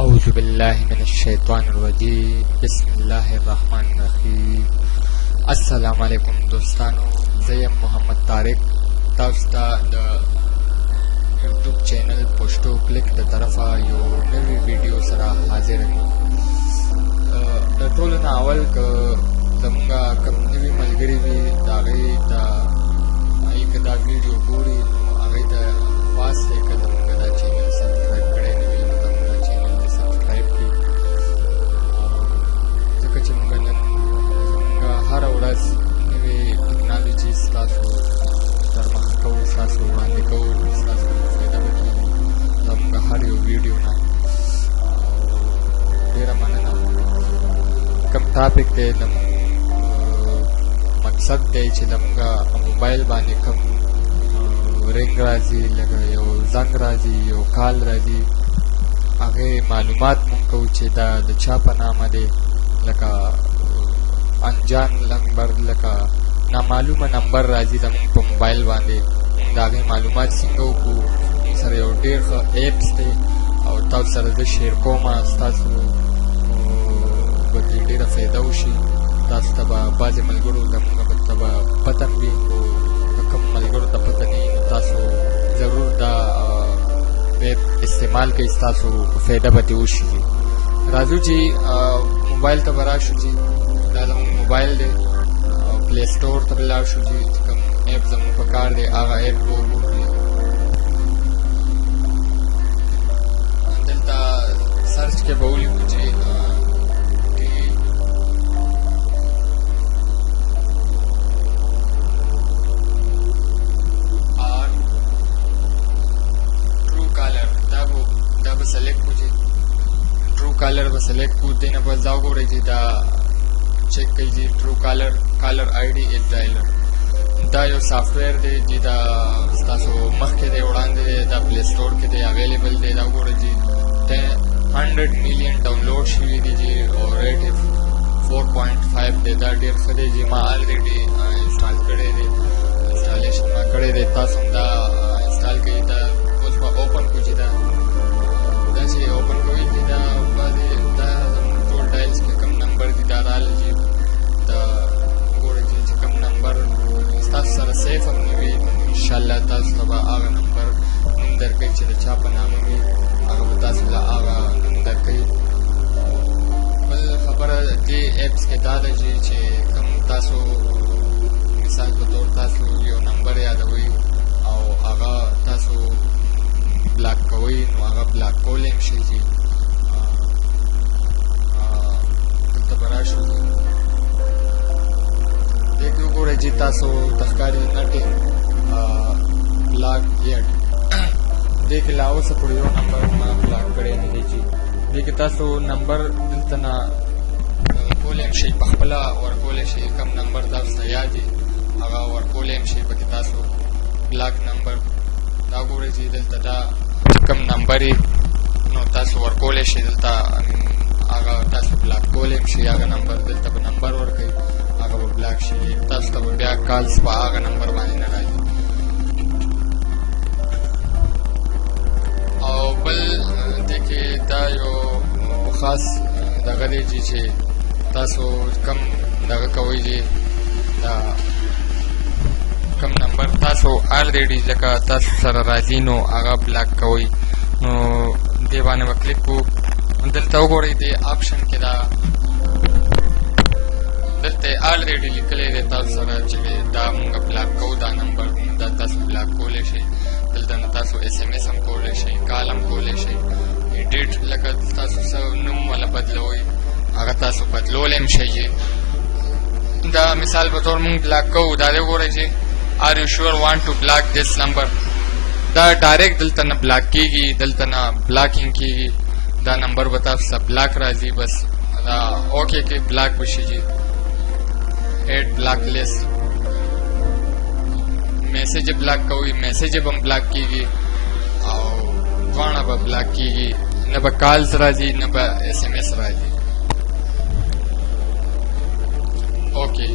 أعوذ بالله من الشیطان الرجیم. بسم الله الرحمن الرحیم. السلام علیکم دوستانو، زه یم محمد طارق. تاسو ته د یوټیوب چینل پښتو کلیک د طرفه یو نوی ویډیو سره حاضر یم. د ټولو نه اول که زموږ کوم نوي ملګري وي د هغې که دا ویډیو ګوري نو هغې ته خواست دی که زموږ دا چینل سبسکرایب کړی نه وي نو زموږ دا چینل دې سبسکرایب کړي، ځکه چې موږ نن هره ورځ نوې ټکنالوجي ستاسو در مخه کوو، ستاسو وړاندې کوو، ستاسو فایده به کېږي زموږ هر یو ویډیو نه. ډېره مننه. کوم ټاپک دی زموږ مقصد دی چې زموږ موبایل باندې کوم رنګ راځي، لکه یو زنګ راځي، یو کال راځي، هغې معلومات مونږ کوو چې دا د چا په نامه دی، لکه انجان نمبر، لکه نامعلومه نمبر راځي زموږ په موبایل باندې. د هغې معلومات څنګه وکړو؟ سره یو ډېر ښه ایپس دی او تاسو سره زه شیر کومه، ستاسو به ترې ډېره فایده وشي. تاسو ته به بعضې ملګرو زموږ ته به پته هم وي، خو که کوم ملګرو ته پته نه وي نو تاسو ضرور دا ویب استعمال کوئ، ستاسو فایده به ترې وشي. راځو چې موبایل ته به راشو چې دا زموږ موبایل دی، پلی سټور ته به لاړ شو چې کوم ایپ زموږ په کار دی هغه ایپ به وګورو. دلته سرچ کې به ولیکو چې سلیکٹ کو چې ټرو کالر به سلیکٹ کو، دې نه بس دا وګورئ چې دا چیک کوئ چې ټرو کالر آی ډي از ډایلر. دا یو سافټویر دی چې دا ستاسو مخکې دی، وړاندې دی، دا پلی سټور کې دی، اویلیبل دی. دا وګورئ چې 100 میلیون ډاونلوډ شوي دي چې او ریټ 4.5 دی. دا ډېر ښه دی چې ما الریډي انسټال کړی دی، انسټالیشن ما کړی دی. تاسو هم دا انسټال کړئ. دا اوس به اوپن کړو چې دا چې اوپن کوئ چې دا بعضې دا زموږ ټول ډایلز کې کوم نمبر دي دا راغلی چې دا وګورئ چې کوم نمبر ستاسو سره سیف هم نه وي، انشاءالله تاسو ته به هغه نمبر نوم درکوي چې د چا په نامه وي، هغه به تاسو له هغه نوم درکوي. بل خبره دې ایپس کې دا ده چې کوم تاسو مثال په طور تاسو یو نمبر یادوئ او هغه تاسو بلاک کوئ نو هغه بلاک کولی هم شي. چې دلته به راشو، دې کې وګورئ چې تاسو ته ښکاري نټینګ بلاک یټ. دې کې لا اوسه پورې یو نمبر ما بلاک کړی نه دی چې دې کې تاسو نمبر دلته نه کولی هم شئ، په خپله ورکولی شئ. کوم نمبر تاسو ته یاد وي هغه ورکولی هم شئ پکې تاسو بلاک نمبر. دا وګورئ چې دلته دا کوم نمبر یې نو تاسو ورکولی شئ، دلته هغه تاسو بلاک کولی هم شئ. هغه نمبر دلته به نمبر ورکوئ، هغه به بلاک شي. تاسو ته به بیا کالز په هغه نمبر باندې نه راځي. او بل دې کې دا یو خاص دغه دی چې تاسو کم دغه کوئ چې دا کم نمبر تاسو الریډي لکه تاسو سره راځي نو هغه بلاک کوئ. نو دې باندې به کلیک کړو. دلته وګورئ دې آپشن کې دا دلته الریډي لیکلی دی تاسو سره چې دا مونږ بلاک کوو، دا نمبر دا تاسو بلاک کولی شئ. دلته نه تاسو ایس ایم ایس هم کولی شئ، کال هم کولی شئ، ایډیټ لکه تاسو څه نوم والا بدلوئ هغه تاسو بدلولی هم شئ. دا مثال په طور مونږ بلاک کوو. دا دې وګورئ چې are you sure want to block this number. دا ډایرکټ دلته نه بلاک کېږي، دلته نه بلاکینګ کېږي. دا نمبر به تاسو ته بلاک راځي، بس دا اوکې کې بلاک به شي. چې ایډ بلاک لیست میسیج بلاک کوئ، میسیج به هم بلاک کېږي او دواړه به بلاک کېږي. نه به کالز راځي نه به ایس ایم ایس راځي. اوکې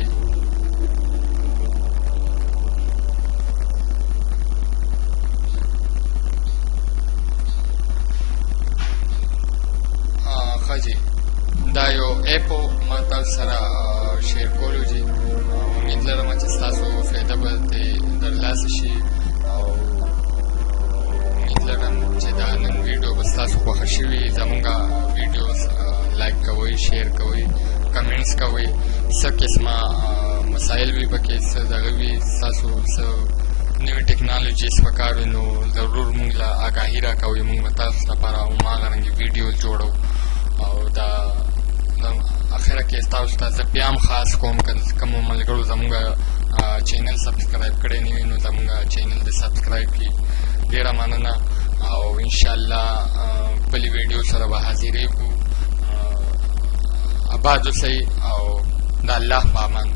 دا یو اپ ما تاسو سره شیر کولو دي. امید لرم چې ستاسو فایده به ترې ترلاسه شي او امید لرم چې دا نن ویډیو به ستاسو خوښه شوي. زمونږ ویډیوز لایک کوئ، شیر کوئ، کمنټس کوئ، څه قسمه مسایل وي پکې، څه دغه وي، ستاسو څه نوې ټکنالوجیز پکار وي نو ضرور موږ له آګاهي راکوئ. موږ به تاسو لپاره هماغه رنګې ویډیوز جوړو او دا اخره کې تاسو ته زه بیا هم خاص کوم که کومو ملګرو زموږ چینل سبسکرایب کړی نه وي نو زموږ چینل دې سبسکرایب کړي. ډېره مننه او انشاءالله بلې ویډیو سره به حاضرېږو. آباد اوسئ او د الله په امان.